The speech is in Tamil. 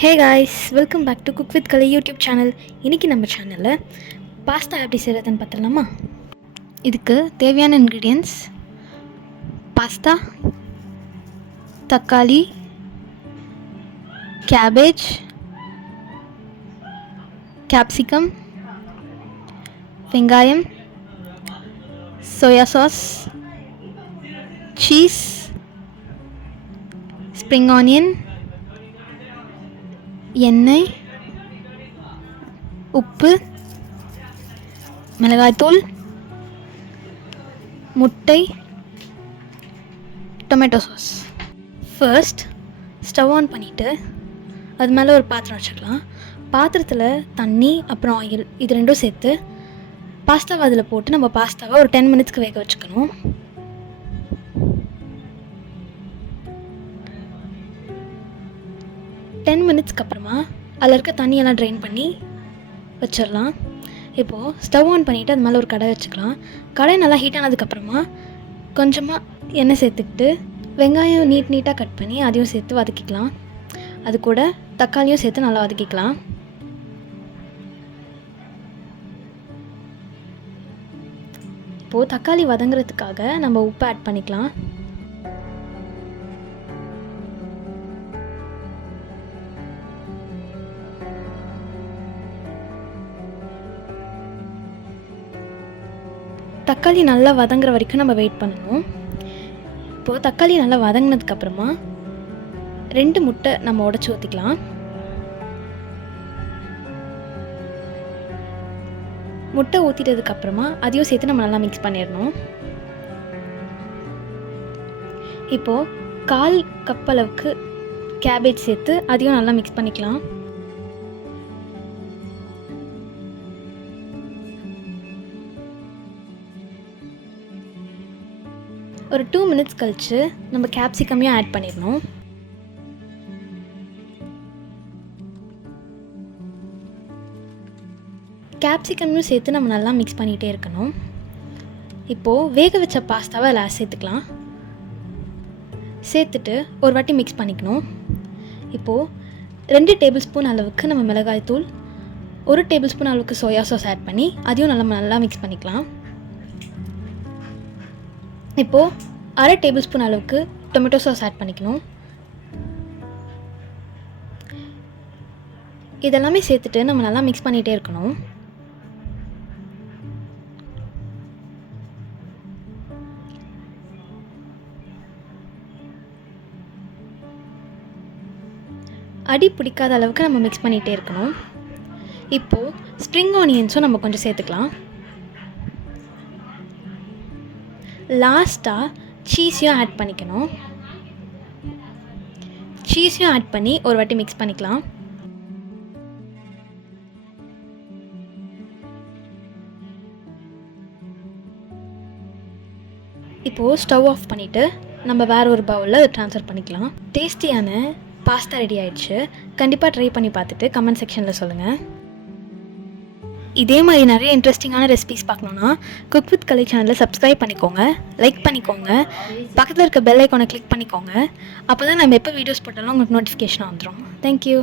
Hey guys, welcome back to cook with Kalai YouTube channel. இன்றைக்கி நம்ம சேனலில் பாஸ்தா எப்படி செய்கிறதுன்னு பார்த்துடலாமா? இதுக்கு தேவையான இன்க்ரீடியன்ட்ஸ்: பாஸ்தா, தக்காளி, கேபேஜ், கேப்சிகம், வெங்காயம், soya sauce, cheese, spring onion, எண்ணெய், உப்பு, மிளகாய்த்தூள், முட்டை, tomato sauce. First stove on பண்ணிவிட்டு அது மேலே ஒரு பாத்திரம் வச்சுக்கலாம். பாத்திரத்தில் தண்ணி அப்புறம் ஆயில் இது ரெண்டும் சேர்த்து பாஸ்தாவை அதில் போட்டு நம்ம பாஸ்தாவை ஒரு 10 மினிட்ஸ்க்கு வேக வச்சுக்கணும். டென் மினிட்ஸ்க்கு அப்புறமா அதில் இருக்க தண்ணியெல்லாம் ட்ரெயின் பண்ணி வச்சிடலாம். இப்போது ஸ்டவ் ஆன் பண்ணிவிட்டு அது மேலே ஒரு கடாய் வச்சுக்கலாம். கடாய் நல்லா ஹீட் ஆனதுக்கப்புறமா கொஞ்சமாக எண்ணெய் சேர்த்துக்கிட்டு வெங்காயம் நீட்டாக கட் பண்ணி அதையும் சேர்த்து வதக்கிக்கலாம். அது கூட தக்காளியும் சேர்த்து நல்லா வதக்கிக்கலாம். இப்போது தக்காளி வதங்குறதுக்காக நம்ம உப்பு ஆட் பண்ணிக்கலாம். தக்காளி நல்லா வதங்குற வரைக்கும் நம்ம வெயிட் பண்ணணும். இப்போது தக்காளி நல்லா வதங்கினதுக்கப்புறமா 2 முட்டை நம்ம உடச்சி ஊற்றிக்கலாம். முட்டை ஊற்றிட்டதுக்கப்புறமா அதையும் சேர்த்து நம்ம நல்லா மிக்ஸ் பண்ணிடணும். இப்போது 1/4 கப் அளவுக்கு கேபேஜ் சேர்த்து அதையும் நல்லா மிக்ஸ் பண்ணிக்கலாம். ஒரு 2 மினிட்ஸ் கழித்து நம்ம கேப்சிகமையும் ஆட் பண்ணிடணும். கேப்சிகமையும் சேர்த்து நம்ம நல்லா மிக்ஸ் பண்ணிகிட்டே இருக்கணும். இப்போது வேக வச்ச பாஸ்தாவை அதில் சேர்த்துக்கலாம். சேர்த்துட்டு ஒரு வாட்டி மிக்ஸ் பண்ணிக்கணும். இப்போது 2 டேபிள் ஸ்பூன் அளவுக்கு நம்ம மிளகாய்த்தூள், 1 டேபிள் ஸ்பூன் அளவுக்கு சோயா சாஸ் ஆட் பண்ணி அதையும் நல்லா மிக்ஸ் பண்ணிக்கலாம். இப்போது 1/2 டேபிள் ஸ்பூன் அளவுக்கு டொமேட்டோ சாஸ் ஆட் பண்ணிக்கணும். இதெல்லாமே சேர்த்துட்டு நம்ம நல்லா மிக்ஸ் பண்ணிகிட்டே இருக்கணும். அடி பிடிக்காத அளவுக்கு நம்ம மிக்ஸ் பண்ணிகிட்டே இருக்கணும். இப்போது ஸ்ப்ரிங் ஆனியன்ஸும் நம்ம கொஞ்சம் சேர்த்துக்கலாம். லாஸ்ட்டாக சீஸையும் ஆட் பண்ணிக்கணும். சீஸையும் ஆட் பண்ணி ஒரு வாட்டி மிக்ஸ் பண்ணிக்கலாம். இப்போது ஸ்டவ் ஆஃப் பண்ணிவிட்டு நம்ம வேறு ஒரு பவுலில் அதை ட்ரான்ஸ்ஃபர் பண்ணிக்கலாம். டேஸ்டியான பாஸ்தா ரெடி ஆகிடுச்சு. கண்டிப்பாக ட்ரை பண்ணி பார்த்துட்டு கமெண்ட் செக்ஷனில் சொல்லுங்கள். இதே மாதிரி நிறைய இன்ட்ரெஸ்டிங்கான ரெசிபிஸ் பார்க்கணுன்னா குக் வித் கலை சேனலை சப்ஸ்கிரைப் பண்ணிக்கோங்க, லைக் பண்ணிக்கோங்க, பக்கத்தில் இருக்க பெல் ஐக்கானை கிளிக் பண்ணிக்கோங்க. அப்போ தான் நம்ம எப்போ வீடியோஸ் போட்டாலும் உங்களுக்கு நோட்டிஃபிகேஷன் வந்துடும். தேங்க்யூ.